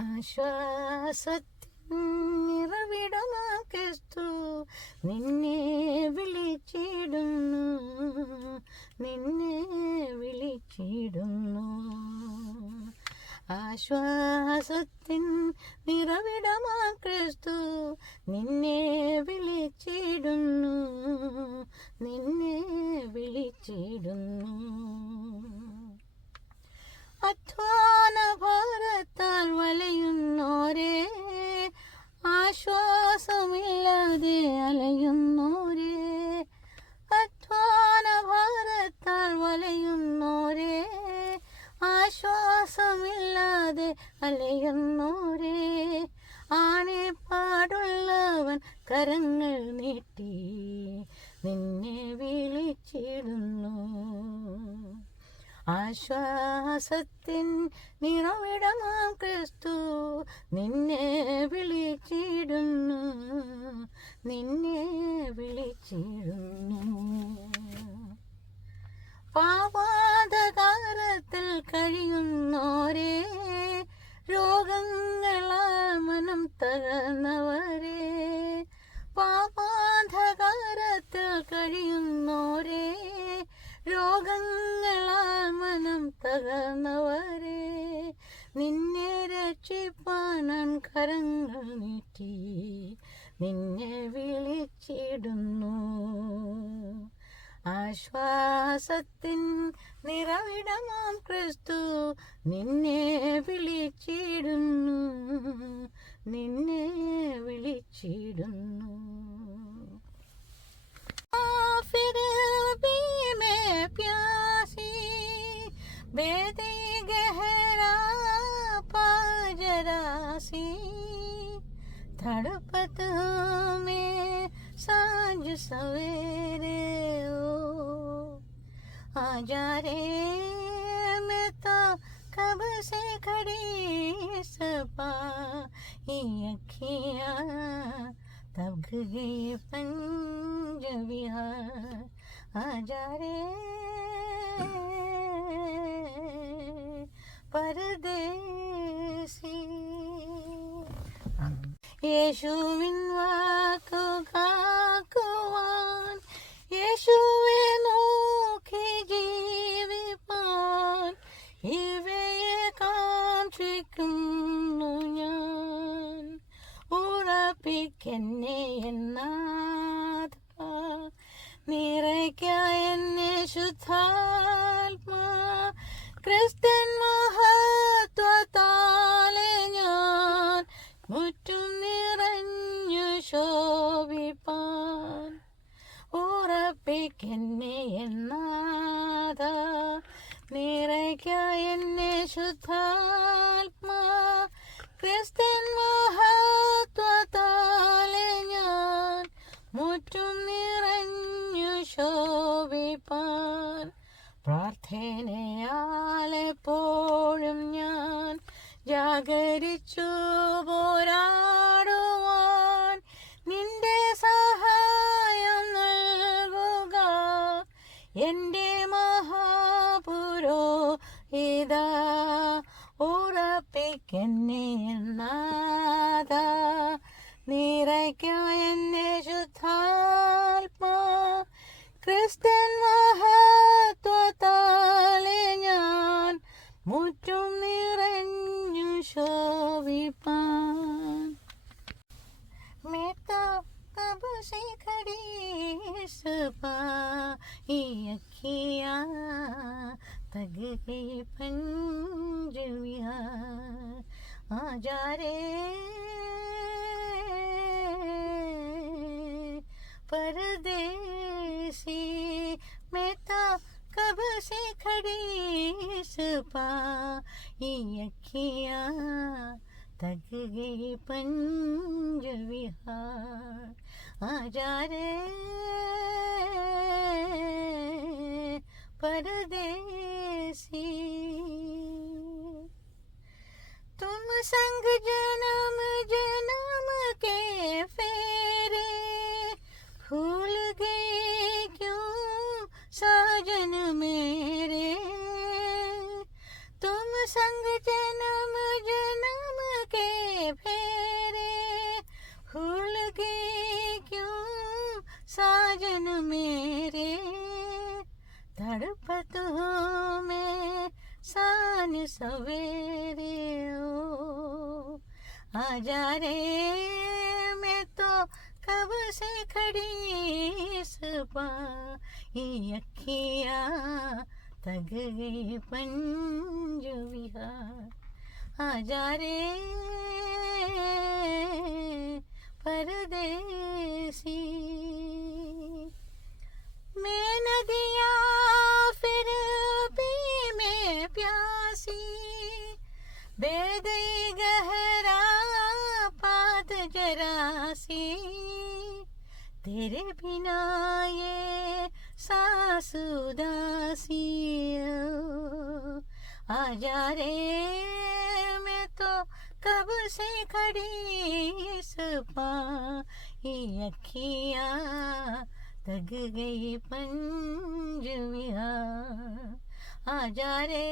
ആശ്വാസത്തിൻ നിറവിടമാം ക്രിസ്തു നിന്നെ വിളിച്ചിടുന്നു, നിന്നെ വിളിച്ചിടുന്നു. ആശ്വാസത്തിൻ നിറവിടമാം ക്രിസ്തു നിന്നെ വിളിച്ചിടുന്നു, നിന്നെ വിളിച്ചിടുന്നു. അധ്വാന ഭാരത്താൽ വലയുന്നോരേ, ആശ്വാസമില്ലാതെ അലയുന്നോരേ, അധ്വാന ഭാരത്താൽ വലയുന്നോരേ, ആശ്വാസമില്ലാതെ അലയുന്നോരേ, ആണിപ്പാടുള്ളവൻ കരങ്ങൾ നീട്ടി നിന്നെ വിളിച്ചിടുന്നു. ആശ്വാസത്തിൻ നിറവിടമാം ക്രിസ്തു നിന്നെ വിളിച്ചിടുന്നു, നിന്നെ വിളിച്ചിടുന്നു. പാപാന്ധകാരത്തിൽ കഴിയുന്നോരേ, രോഗങ്ങളാൽ മനം തകർന്നവരേ, പാപാന്ധകാരത്തിൽ കഴിയുന്നോരേ, രോഗങ്ങളാൽ മനം തകർന്നവരേ, നിന്നെ രക്ഷിപ്പാൻ കരങ്ങൾ നീട്ടി നിന്നെ വിളിച്ചിടുന്നു. ആശ്വാസത്തിൻ നിറവിടമാം ക്രിസ്തു നിന്നെ വിളിച്ചിടുന്നു, നിന്നെ വിളിച്ചിടുന്നു. फिर भी मैं प्यासी बेदी गहरा पाजरासी, तड़पत हूँ मैं सांझ सवेरे, ओ आजा रे मैं तो कब से खड़ी सपाई अखियाँ, तब गई पंज विहार, आजा रे परदेसी. യേശുവിൻ വാക്കു കാക്കുവാൻ, യേശുവെ നോക്കി ജീവിപ്പാൻ, ഇവയെ കാക്ഷിക്കുന്നു ഞാൻ. ഉറപ്പിക്കെന്നെ എന്നാഥ, നിറയ്ക്ക എന്നെ ശുദ്ധാത്മാ, ക്രിസ്ത്യൻ മഹത്വത്താലെ ഞാൻ മുറ്റും നിറഞ്ഞു ശോഭിപ്പാൻ. ഉറപ്പിക്കെന്നെ എന്നാഥ, നിറയ്ക്ക എന്നെ ശുദ്ധാത്മാ, ക്രിസ്ത്യൻ മഹത്വത്താലെ ഞാൻ മുറ്റും നിറഞ്ഞു ശോഭിപ്പാൻ. പ്രാർത്ഥനയാലെപ്പോഴും ഞാൻ ജാഗരിച്ചു പോരാടുവാൻ, നിന്റെ സഹായം നൽകുക എൻ്റെ മഹാപുരോഹിതാ. ഉറപ്പിക്കെന്നെ നാഥ, നിറയ്ക്ക എന്നെ ശുദ്ധാത്മാ, ക്രിസ്ത്യൻ മഹത്വത്താലെ ഞാൻ മുറ്റും നിറഞ്ഞു ശോഭിപ്പാൻ. मैं तो कब से खड़ी सपाई अखियाँ, तग गई पंज विहार, आजा रे परदेसी. मैं तो कब से खड़ी सपाई अखियाँ, तग गई पंज विहार, आजा रे परदेसी. तुम संग जन्म जन्म के फेरे, भूल गए क्यों साजन मेरे. तुम संग जन्म जन्म रात हूँ मैं सान सवेरे ओ, आजा रे मैं तो कब से खड़ी इस पाई अखियाँ थक गई पंज विहार, आजा रे परदेसी। मैं नदियाँ फिर भी मैं प्यासी, दे गई गहरा पात जरा सी, तेरे बिना ये सांस उदासी ओ, आजा रे मैं तो कब से खड़ी इस पाई अखियाँ थक गई पंज विहार, आजा रे